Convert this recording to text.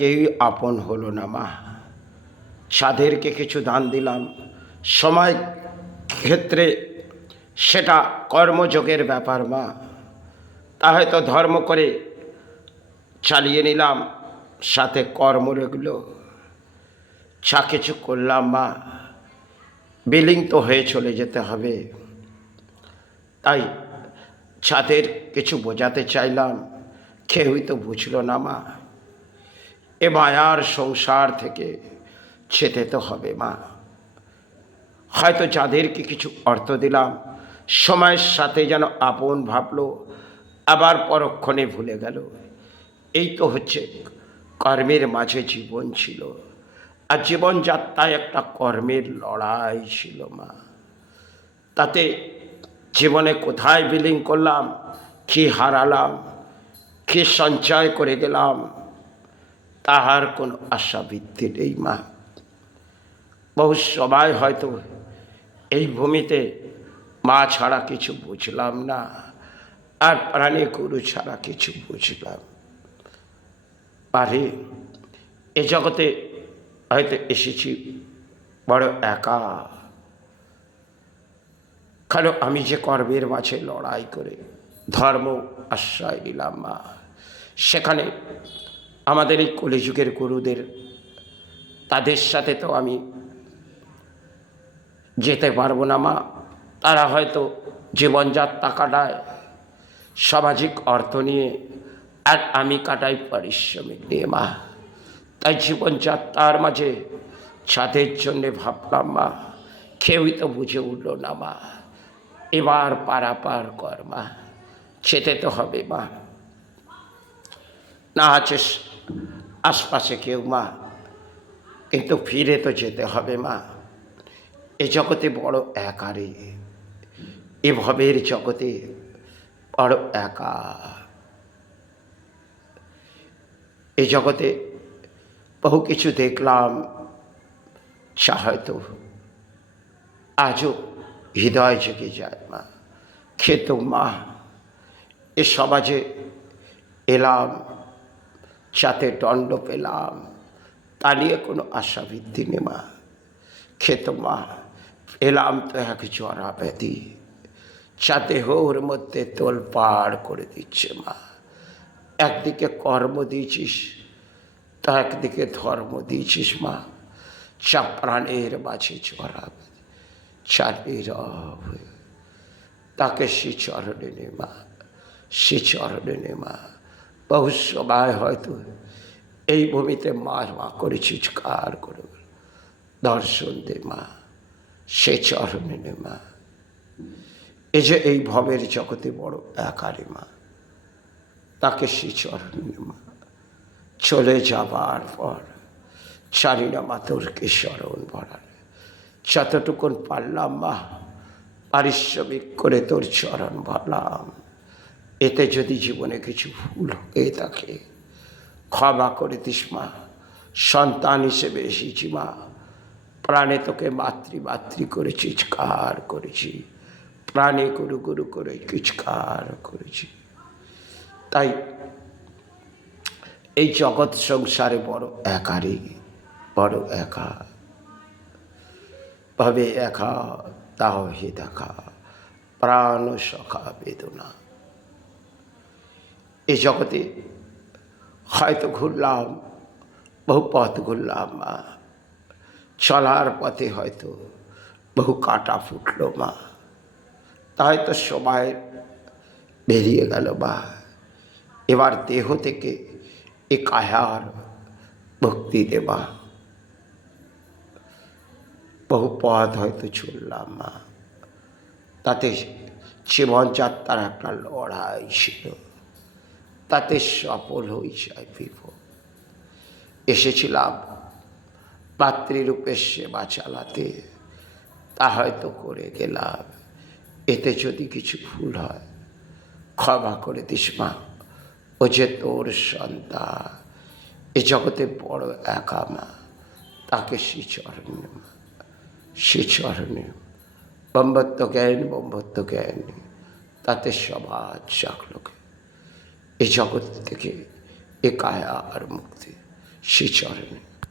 কেউই আপন হলো না মা। যাদেরকে কিছু দান দিলাম, সময় ক্ষেত্রে সেটা কর্মযোগের ব্যাপার মা। তা হয়তো ধর্ম করে চালিয়ে নিলাম, সাথে কর্ম রেগুলো যা কিছু করলাম মা, বিলিং তো হয়ে চলে যেতে হবে। তাই যাদের কিছু বোঝাতে চাইলাম, কেউই তো বুঝলো না মা। এ মায়ার সংসার থেকে যেতে তো হবে মা। হয়তো যাদেরকে কিছু অর্থ দিলাম, সময়ের সাথে যেন আপন ভাবলো, আবার পরক্ষণে ভুলে গেল। এই তো হচ্ছে কর্মের মাঝে জীবন ছিল, আর জীবনযাত্রায় একটা কর্মের লড়াই ছিল মা। তাতে জীবনে কোথায় বিলিং করলাম, কি হারালাম, কি সঞ্চয় করে গেলাম, তাহার কোনো আশাবৃত্তি নেই মা। বহু সবাই হয়তো এই ভূমিতে মা ছাড়া কিছু বুঝলাম না, আর প্রাণী গুরু ছাড়া কিছু বুঝলাম পারে। এ জগতে হয়তো এসেছি বড় একা, কারণ আমি যে কর্মের মাঝে লড়াই করে ধর্ম আশ্রয় নিলাম মা, সেখানে আমাদের এই কলিযুগের গুরুদের, তাদের সাথে তো আমি যেতে পারবো না মা। তারা হয়তো জীবনযাত্রা কাটায় সামাজিক অর্থ নিয়ে, আর আমি কাটাই পারিশ্রমিক নিয়ে মা। তাই জীবনযাত্রার মাঝে ছাদের জন্যে ভাবলাম মা, কেউই তো বুঝে উঠল না মা। এবার পারাপার কর মা, যেতে তো হবে মা। না আছে আশপাশে কেউ মা, কিন্তু ফিরে তো যেতে হবে মা। এ জগতে বড় একা রে, এ ভবের জগতে বড় একা। এ জগতে বহু কিছু দেখলাম, যা হয়তো আজও হৃদয় জেগে যায় মা। খেত মা, এ সমাজে এলাম, যাতে দণ্ড পেলাম, তা নিয়ে কোনো আশাবৃদ্ধি নেই মা। খেত মা, এলাম তো এক জরা ব্যাধি, যা দেহর মধ্যে তোলপাড় করে দিচ্ছে মা। একদিকে কর্ম দিয়েছিস, তা একদিকে ধর্ম দিয়েছিস মা। যা প্রাণের মাঝে জরা ব্যাধি, যা নীরব, তাকে সে চরণে নে মা, সে চরণে নে মা। বহু সময় হয়তো এই ভূমিতে মা মা করেছিস, কার করে দর্শন দে মা, সে চরণে নে মা। এই যে এই ভবের জগতে বড় একারে মা, তাকে সে চরণে নে মা। চলে যাবার পর জানি না মা তোর কে স্মরণ ভরার, যতটুকুন পারলাম মা পারিশ্রমিক করে তোর চরণ ভরলাম। এতে যদি জীবনে কিছু ভুল হয়ে থাকে ক্ষমা করে দিস মা। সন্তান হিসেবে এসেছি মা, প্রাণে তোকে মাতৃ করে চিৎকার করেছি, প্রাণে গুরু গুরু করে চিৎকার করেছি। তাই এই জগৎ সংসারে বড় একারে, বড় একা ভাবে একা, তাও হে দেখা প্রাণ সখা বেদনা। এই জগতে হয়তো ঘুরলাম, বহু পথ ঘুরলাম মা। চলার পথে হয়তো বহু কাঁটা ফুটলো মা, তা হয়তো সময় বেরিয়ে গেল মা। এবার দেহ থেকে এ কায়ার ভক্তি দেবা। বহু পথ হয়তো চললাম মা, তাতে জীবনযাত্রার একটা লড়াই ছিল, তাতে সফল হয়ে যায় বিফল। এসেছিলাম মাতৃরূপের সেবা চালাতে, তা হয়তো করে গেলাম। এতে যদি কিছু ভুল হয় ক্ষমা করে দিস মা। ও যে তোর সন্তান, এ জগতে বড় একা মা, তাকে সে চরণে মা, সে চরণে ব্রহ্মত্ব জ্ঞান, তাতে সমাজ জাগলোকে। এ জগৎ থেকে এ কায়ার মুক্তি, শ্রীচরণে।